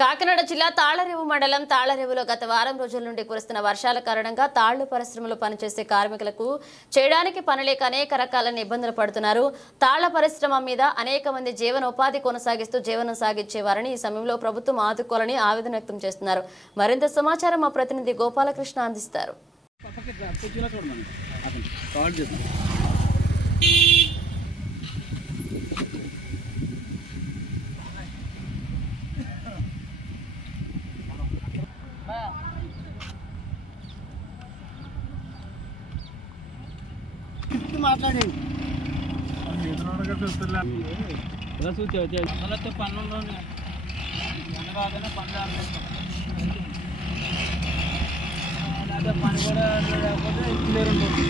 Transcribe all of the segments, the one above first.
కాకినాడ జిల్లా తాళ్లరేవు మండలం తాళ్లరేవులో గత వారం రోజుల నుండి కురుస్తున్న వర్షాల కారణంగా తాళ్లు పరిశ్రమలో పనిచేసే కార్మికులకు చేయడానికి పనిలేక అనేక రకాల ఇబ్బందులు పడుతున్నారు. తాళ్ల పరిశ్రమ మీద అనేక మంది జీవనోపాధి కొనసాగిస్తూ జీవనం సాగించేవారని ఈ సమయంలో ప్రభుత్వం ఆదుకోవాలని ఆవేదన వ్యక్తం చేస్తున్నారు. మరింత సమాచారం మా ప్రతినిధి గోపాలకృష్ణ అందిస్తారు. మాట్లాడండి పనులు పని కూడా లేకపోతే ఇంట్లో ఉంటుంది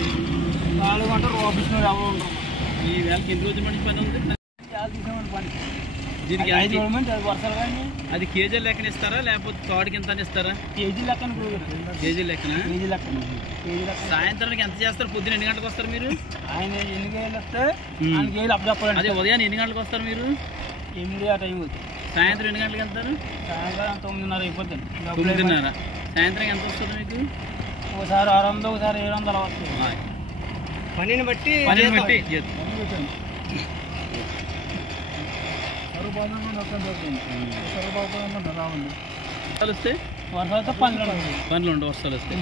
4 గంటలు ఆఫీస్ ఎవరు ఉంటారు. ఈ వేళకి ఎన్ని రోజుల మంచి పని ఉంది తీసామండి పని దీనికి వర్షాలు కానీ అది కేజీ లెక్కన ఇస్తారా లేకపోతే తోటకి ఎంత ఇస్తారా? కేజీ లెక్కన కేజీ లెక్కన సాయంత్రానికి ఎంత చేస్తారు? పొద్దున ఎన్ని గంటలకు వస్తారు మీరు? ఆయన ఎన్ని గేలు వస్తే అప్పుడు అదే ఉదయాన్ని ఎన్ని గంటలకు వస్తారు మీరు? 8 ఆ టైం అవుతుంది. సాయంత్రం ఎన్ని గంటలకు వెళ్తారు? సాయంత్రం 9:30 అయిపోతుంది. 9:30. సాయంత్రం ఎంత వస్తుంది మీకు? ఒకసారి 600 ఒకసారి 700 వస్తుంది. పనిని బట్టి వస్తే వర్షాలతో పనులు ఉండవు. వర్షాలు వస్తే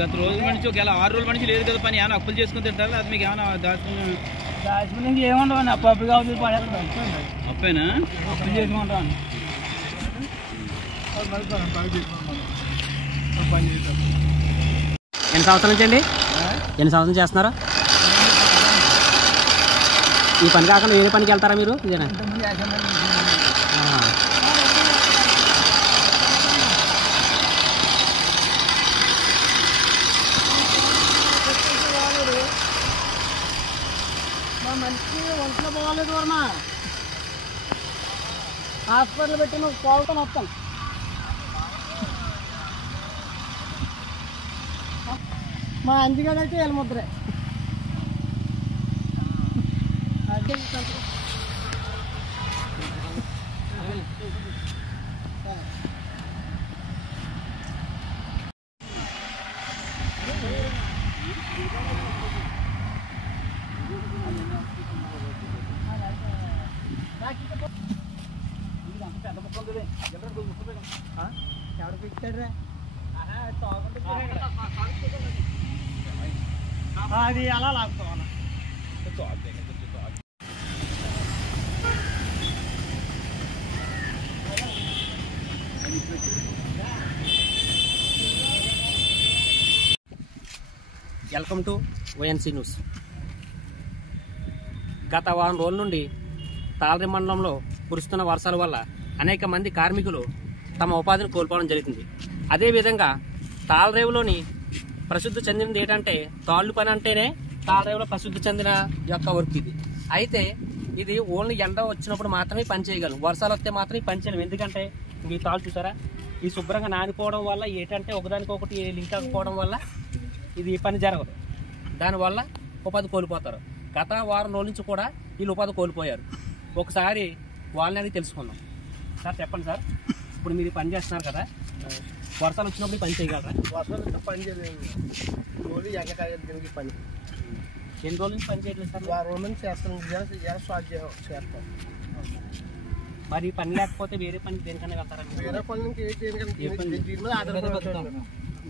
గత రోజుల నుంచి ఒకవేళ 6 రోజుల నుంచి లేదు కదా పని. ఏమైనా అప్పులు చేసుకుని తింటారా? అది మీకు ఏమైనా దాచుకుని ఏముండవు. అప్పు కావాలి అప్పేనా? అప్పులు చేసుకుంటాను. ఎన్ని సంవత్సరాల నుంచి అండి? ఎన్ని సంవత్సరం చేస్తున్నారా? ఈ పని కాకుండా వేరే పనికి వెళ్తారా మీరు? ఇదేనా? మనిషికి ఒంట్లో పోలేదు వర్మ హాస్పిటల్ పెట్టి నువ్వు పోవటం మొత్తం మా అంజిగాడైతే ఎలముద్రే అది అలా లాగుతాం. Welcome to ONC news. గత వారం రోజుల నుండి తాళ్లరేవు మండలంలో కురుస్తున్న వర్షాల వల్ల అనేక మంది కార్మికులు తమ ఉపాధిని కోల్పోవడం జరుగుతుంది. అదేవిధంగా తాళ్లరేవులోని ప్రసిద్ధి చెందినది ఏంటంటే తాళ్ళు పని అంటేనే తాళ్లరేవులో ప్రసిద్ధి చెందిన యొక్క వర్క్ ఇది. అయితే ఇది ఓన్లీ ఎండ వచ్చినప్పుడు మాత్రమే పని చేయగలం. వర్షాలు వస్తే మాత్రం ఈ పని చేయలేము. ఎందుకంటే ఈ తాళ్ళు చూసారా, ఈ శుభ్రంగా నానిపోవడం వల్ల ఏంటంటే ఒకదానికొకటి లింక్ అవ్వకపోవడం వల్ల ఇది పని జరగదు. దానివల్ల ఉపాధి కోల్పోతారు. గత వారం రోజుల నుంచి కూడా వీళ్ళు ఉపాధి కోల్పోయారు. ఒకసారి వాళ్ళని తెలుసుకుందాం. సార్ చెప్పండి సార్, ఇప్పుడు మీరు పని చేస్తున్నారు కదా, వర్షాలు వచ్చినప్పుడు పని చేయగలరా? వర్షాలు పని చేయలేదు. రోజు ఎండకాయ దీనికి పని ఎన్ని రోజుల నుంచి పని చేయట్లేదు సార్? 6 రోజుల నుంచి చేస్తాం. స్టార్ట్ చేస్తాం. మరి పని లేకపోతే వేరే పని దేనికన్నా వెళ్తారా? వేరే పని నుంచి దీని మీద ఆధారపడి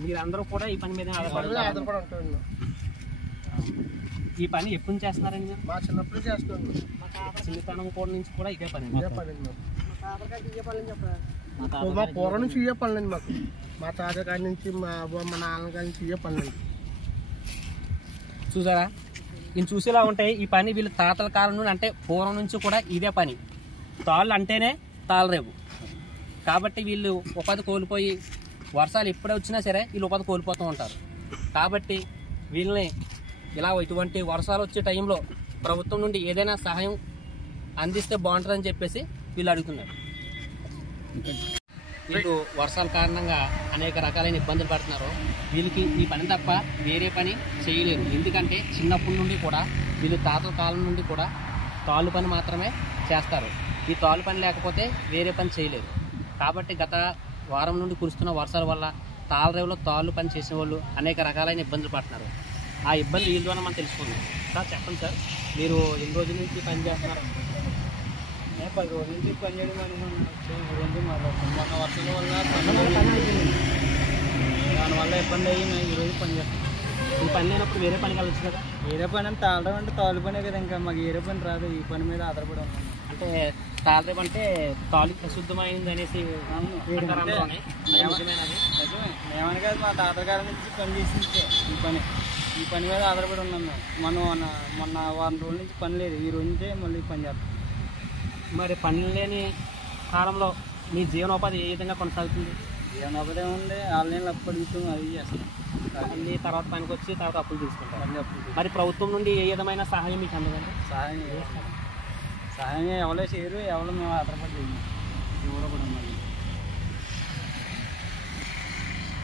మీరందరూ కూడా ఈ పని మీద ఆధారపడి ఉంటాను. ఈ పని ఎప్పుడు నుంచి చేస్తున్నారండి మీరు? మా చిన్నప్పుడు చేస్తున్నాను. చిన్నతనం కూడా నుంచి కూడా ఇదే పని. మా పూర్వం నుంచి ఇవే పనులండి. మాకు మా తాతగారి నుంచి మా నాన్నగారి నుంచి ఇవే పనులండి. చూసారా, ఈయన చూసేలా ఉంటాయి ఈ పని. వీళ్ళు తాతల కాలం నుండి అంటే పూర్వం నుంచి కూడా ఇదే పని. తాళ్ళు అంటేనే తాళ్లరేవు. కాబట్టి వీళ్ళు ఉపాధి కోల్పోయి వర్షాలు ఎప్పుడే వచ్చినా సరే వీళ్ళు ఉపాధి కోల్పోతూ ఉంటారు. కాబట్టి వీళ్ళని ఇలా ఇటువంటి వర్షాలు వచ్చే టైంలో ప్రభుత్వం నుండి ఏదైనా సహాయం అందిస్తే బాగుంటుందని చెప్పేసి వీళ్ళు అడుగుతున్నారు. వీళ్ళు వర్షాల కారణంగా అనేక రకాలైన ఇబ్బందులు పడుతున్నారు. వీళ్ళకి ఈ పని తప్ప వేరే పని చేయలేరు. ఎందుకంటే చిన్నప్పటి నుండి కూడా వీళ్ళు తాతల కాలం నుండి కూడా తాళ్ళు పని మాత్రమే చేస్తారు. ఈ తాళ్ళు పని లేకపోతే వేరే పని చేయలేరు. కాబట్టి గత వారం నుండి కురుస్తున్న వర్షాల వల్ల తాళరేవులో తాళ్ళు పని చేసిన వాళ్ళు అనేక రకాలైన ఇబ్బందులు పడుతున్నారు. ఆ ఇబ్బంది వీళ్ళ ద్వారా మనం తెలుసుకుందాం. సార్ చెప్పండి సార్, మీరు ఎన్ని రోజుల నుంచి పని చేస్తున్నారు? 10 రోజుల నుంచి పని చేయడం గురించి మాట్లాడుతున్నాం. మొన్న వర్షాల వల్ల దానివల్ల ఇబ్బంది అయ్యి ఈరోజు పని చేస్తాం. ఈ పని లేనప్పుడు వేరే పనికి వెళ్ళచ్చు కదా. వేరే పని అంటే తాళడం అంటే తాళ్ళు పనే కదా, ఇంకా మాకు వేరే పని రాదు. ఈ పని మీద ఆధారపడి ఉన్నాం. అంటే తాళరేవు అంటే తాళి ప్రశుద్ధమైంది అనేసి అంటారు అందులోనే. అది నిజమేనది? నిజమే. మేమని కాదు, మా తాతగారి నుంచి పని చేసింది ఈ పని మీద ఆధారపడి ఉన్నాం మేము. మొన్న వారం రోజుల నుంచి పని లేదు, ఈ రోజు నుంచే మళ్ళీ పని చేస్తాం. మరి పని లేని కాలంలో మీ జీవనోపాధి ఏ విధంగా కొనసాగుతుంది? ఏమన్నది ఏముంది, ఆన్లైన్లో అప్పు అడుగుతాం, అది చేస్తాం. మళ్ళీ తర్వాత పనికి వచ్చి తర్వాత అప్పులు తీసుకుంటారు. మళ్ళీ అప్పు మరి ప్రభుత్వం నుండి ఏ విధమైన సహాయం మీకు అందదండి? సహాయం ఎవరో చేయరు, ఎవరో మేము ఆధారపడి